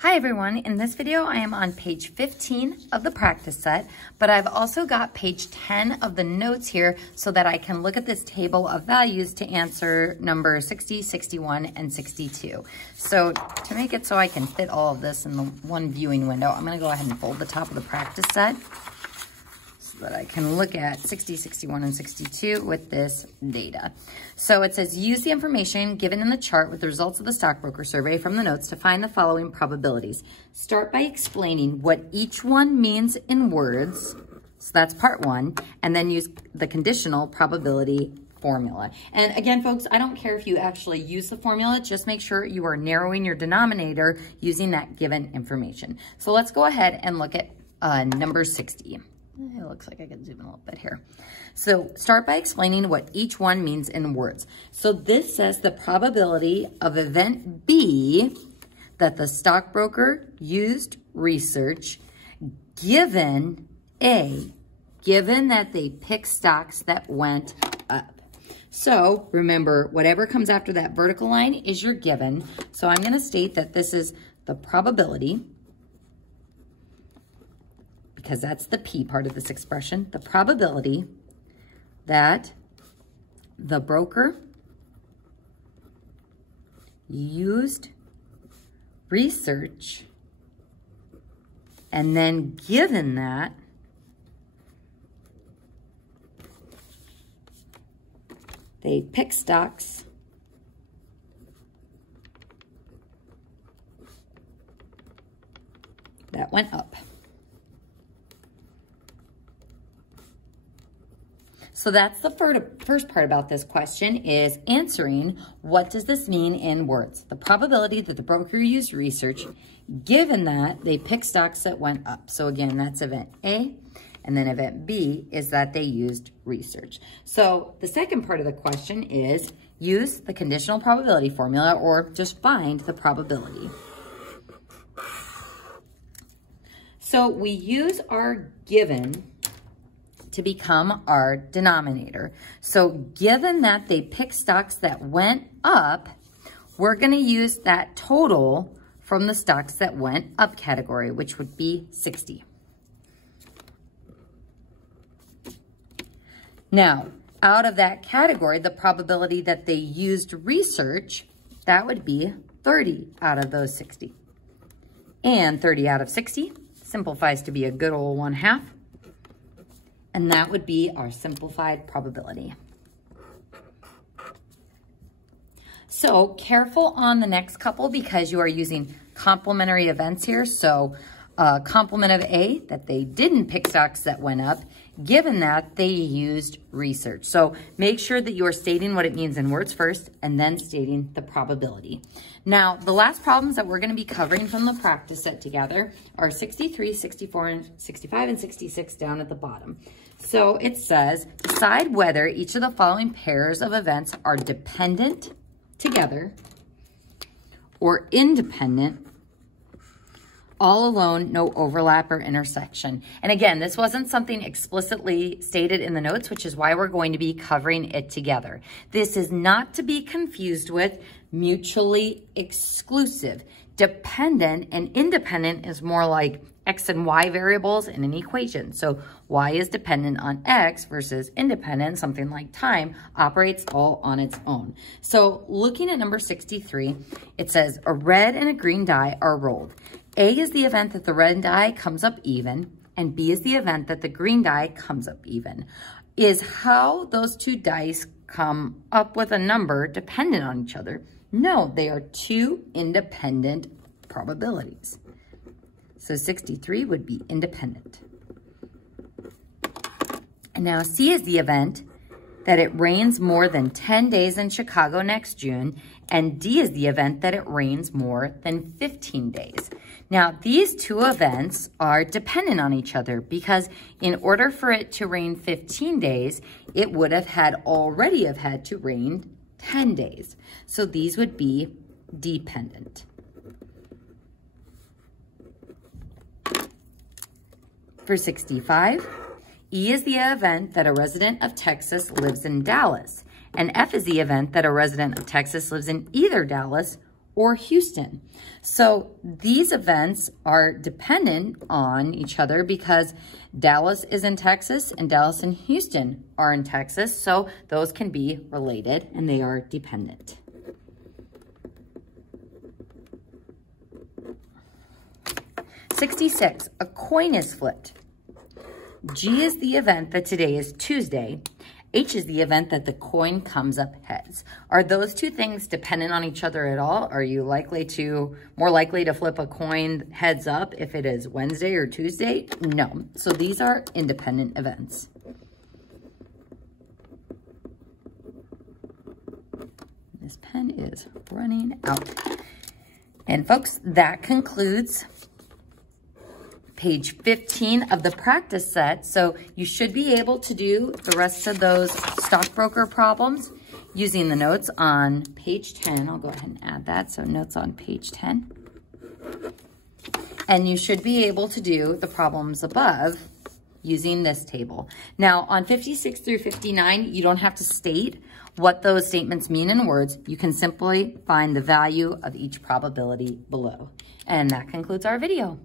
Hi everyone, in this video I am on page 15 of the practice set, but I've also got page 10 of the notes here so that I can look at this table of values to answer number 60, 61, and 62. So to make it so I can fit all of this in the one viewing window, I'm going to go ahead and fold the top of the practice set so that I can look at 60, 61, and 62 with this data. So it says, use the information given in the chart with the results of the stockbroker survey from the notes to find the following probabilities. Start by explaining what each one means in words. So that's part one. And then use the conditional probability formula. And again, folks, I don't care if you actually use the formula, just make sure you are narrowing your denominator using that given information. So let's go ahead and look at number 60. It looks like I can zoom in a little bit here. So start by explaining what each one means in words. So this says the probability of event B that the stockbroker used research given A, given that they pick stocks that went up. So remember, whatever comes after that vertical line is your given. So I'm going to state that this is the probability, because that's the P part of this expression, the probability that the broker used research, and then given that they pick stocks that went up. So that's the first part about this question, is answering what does this mean in words. The probability that the broker used research, given that they picked stocks that went up. So again, that's event A. And then event B is that they used research. So the second part of the question is use the conditional probability formula, or just find the probability. So we use our given to become our denominator. So given that they pick stocks that went up, we're going to use that total from the stocks that went up category, which would be 60. Now, out of that category, the probability that they used research, that would be 30 out of those 60. And 30 out of 60 simplifies to be a good old 1/2. And that would be our simplified probability. So careful on the next couple because you are using complementary events here. So complement of A, that they didn't pick stocks that went up, given that they used research. So make sure that you are stating what it means in words first and then stating the probability. Now, the last problems that we're going to be covering from the practice set together are 63, 64, 65, and 66 down at the bottom. So it says, decide whether each of the following pairs of events are dependent together or independent, all alone, no overlap or intersection. And again, this wasn't something explicitly stated in the notes, which is why we're going to be covering it together. This is not to be confused with mutually exclusive. Dependent and independent is more like X and Y variables in an equation. So Y is dependent on X versus independent, something like time, operates all on its own. So looking at number 63, it says a red and a green die are rolled. A is the event that the red die comes up even, and B is the event that the green die comes up even. Is how those two dice come up with a number dependent on each other? No, they are two independent probabilities. So 63 would be independent. And now C is the event that it rains more than 10 days in Chicago next June, and D is the event that it rains more than 15 days. Now, these two events are dependent on each other because in order for it to rain 15 days, it would have already had to rain 10 days. So these would be dependent. For 65, E is the event that a resident of Texas lives in Dallas, and F is the event that a resident of Texas lives in either Dallas or Houston. So these events are dependent on each other because Dallas is in Texas and Dallas and Houston are in Texas. So those can be related and they are dependent. "66, a coin is flipped. G is the event that today is Tuesday. H is the event that the coin comes up heads. Are those two things dependent on each other at all? Are you more likely to flip a coin heads up if it is Wednesday or Tuesday? No. So these are independent events. This pen is running out. And folks, that concludes page 15 of the practice set. So you should be able to do the rest of those stockbroker problems using the notes on page 10. I'll go ahead and add that. So notes on page 10. And you should be able to do the problems above using this table. Now on 56 through 59, you don't have to state what those statements mean in words. You can simply find the value of each probability below. And that concludes our video.